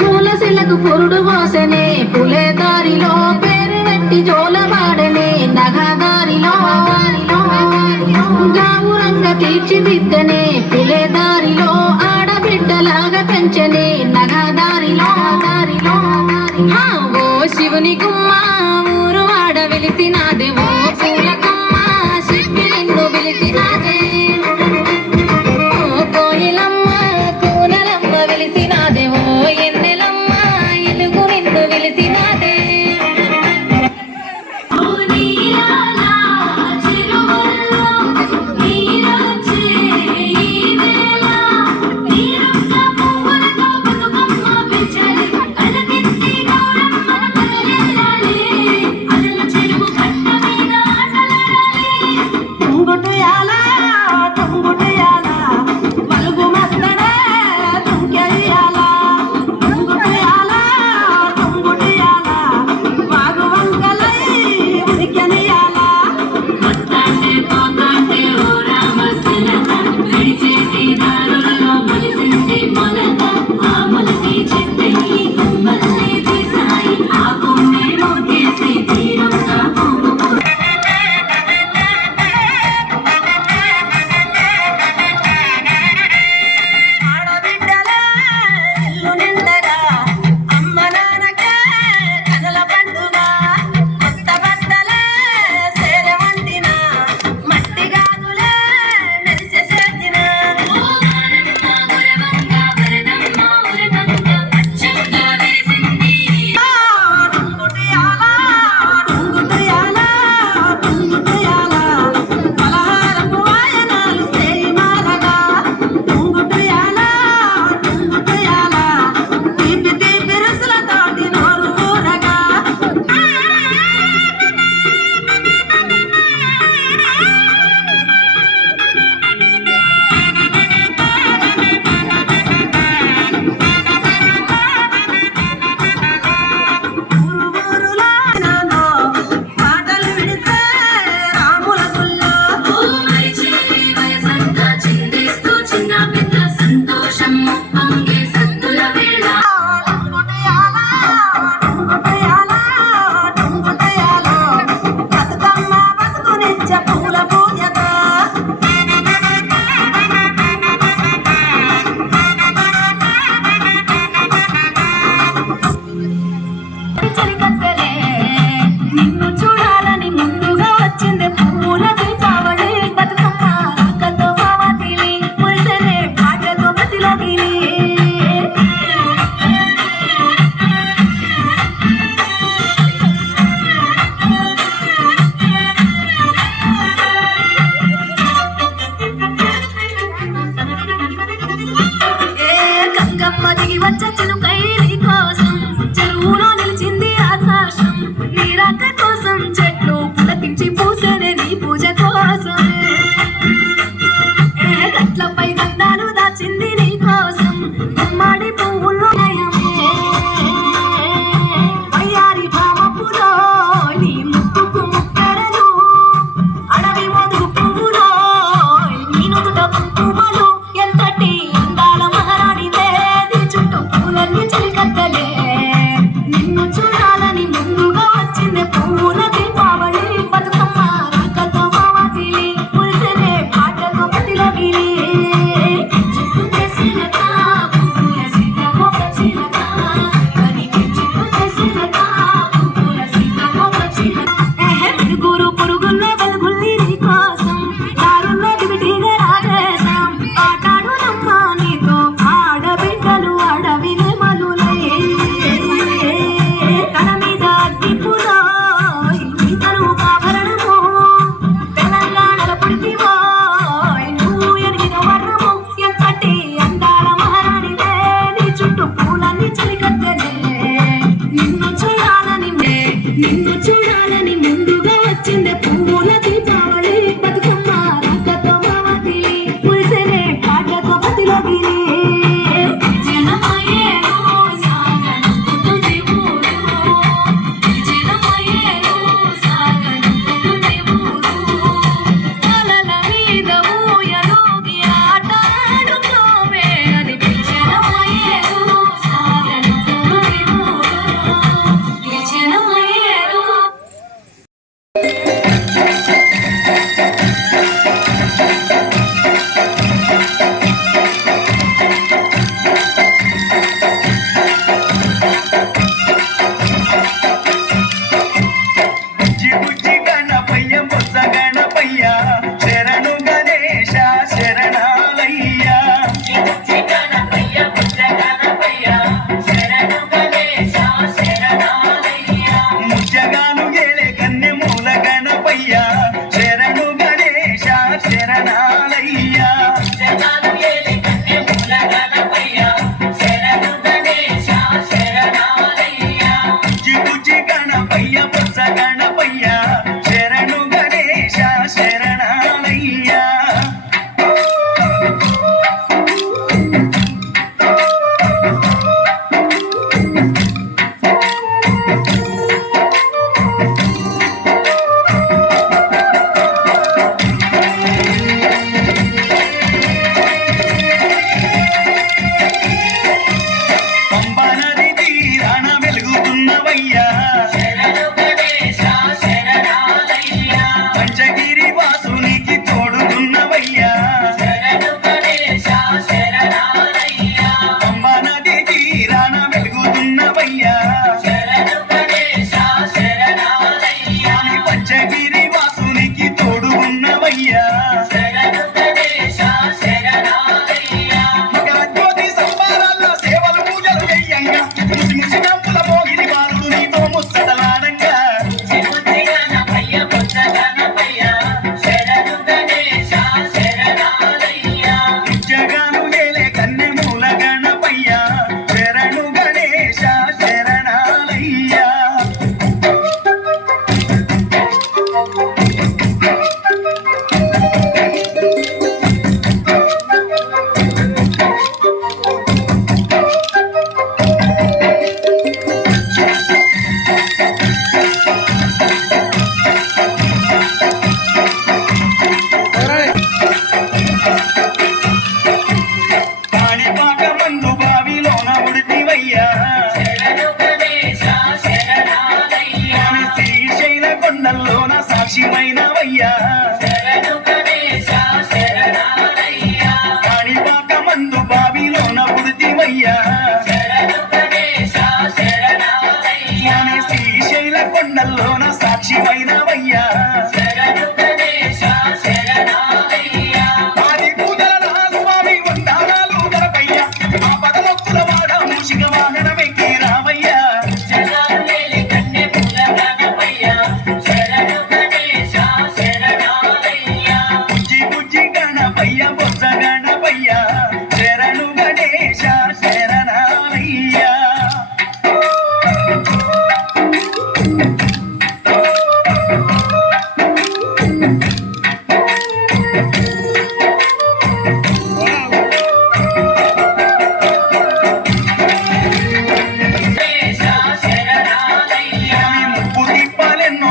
పూలసిలకు పురుడు పోసనే పులే దారిలో పేరు పెట్టి జోలవాడనే నగదారిలో గావురంగా తీర్చిదిద్దనే పులే దారిలో ఆడబిడ్డలాగా పెంచనే నగదారిలో ఓ శివుని గుమ్మ ఊరు వాడ వెలిసినాదే ఓ పూల గుమ్మ శిల్పి నిన్ను వెలిసినాదే నిన్ను చూడాలని ముందుగా వచ్చిందే పువ్వుల దీపావళి బతుకమ్మ రాకతో మావతి పులిసెనే పాటతో పతిలోకిలి జనమయేరు సాగనంపుతుంది ఊరు జనమయేరు సాగనంపుతుంది ఊరు కలల మీద ఊయలూగి ఆటాడుకోవే అని జనమయేరు సాగనంపుతుంది ఊరు జనమయేరు బుజ్జి బుజ్జి గణపయ్య బొత్స గణపయ్య శరణు గణేశ శరణాలయ్య బుజ్జి గణపయ్య బొత్స గణపయ్య శరణు గణేశ శరణాలయ్య ముజ్జగాలు ఏలే కన్నె మూల గణపయ్య శరణు గణేశ శరణాలయ్య ముజ్జగాలు ఏలే కన్నె మూల గణపయ్య శరణు గణేశ శరణాలయ్య బుజ్జి బుజ్జి గణపయ్య బొత్స గణపయ్య శరణు గణేశ శరణాలయ్య పంబా నది తీరాన వెలుగుతున్నవయ్యా శరణు గణేశ శరణాలయ్య పంచగిరి వాసునికి తోడుతున్నవయ్యా శరణు గణేశ శరణాలయ్య పంబా నది తీరాన వెలుగుతున్నవయ్యా శరణు గణేశ శరణాలయ్య పంచగిరి వాసునికి తోడు ఉన్నవయ్యా శరణు గణేశ శరణాలయ్య మకర జ్యోతి సంబారాల్లో సేవలు పూజలు చెయ్యంగా ముసి ముసి నవ్వుల మోగిని బాలుడు నీతో ముచ్చటలాడంగా బుజ్జి గణపయ్య బొత్స గణపయ్య శరణు గణేశ శరణాలయ్య ముజ్జగాలు ఏలే కన్నె మూల గణపయ్య శరణు గణేశ శరణాలయ్య పాణిపాక మందు బావిలోన ఉడితివయ్యా శరణు గణేశ శరణాలయ్య శ్రీశైల కొండల్లోన సాక్షిమైనవయ్యా శరణు గణేశ శరణాలయ్య పాణిపాక మందు బావిలోన ఉడితివయ్యా శరణు గణేశ శరణాలయ్య శ్రీశైల కొండల్లోన సాక్షిమైనవయ్యా శరణు గణేశ శరణాలయ్య ఆది పూజల స్వామి వందనాలు గణపయ్య ఆ పదమొక్కుల వాడ మూషిక వాహనమెక్కి రామయ్య జగాలేలి కన్నె పూల గణపయ్య శరణు గణేశ శరణాలయ్య బుజ్జి బుజ్జి గణపయ్య బొత్స గణపయ్య శరణు గణేశ శరణాలయ్య గణేశ శరణాలయ్య ముప్పు దీపాలెన్నో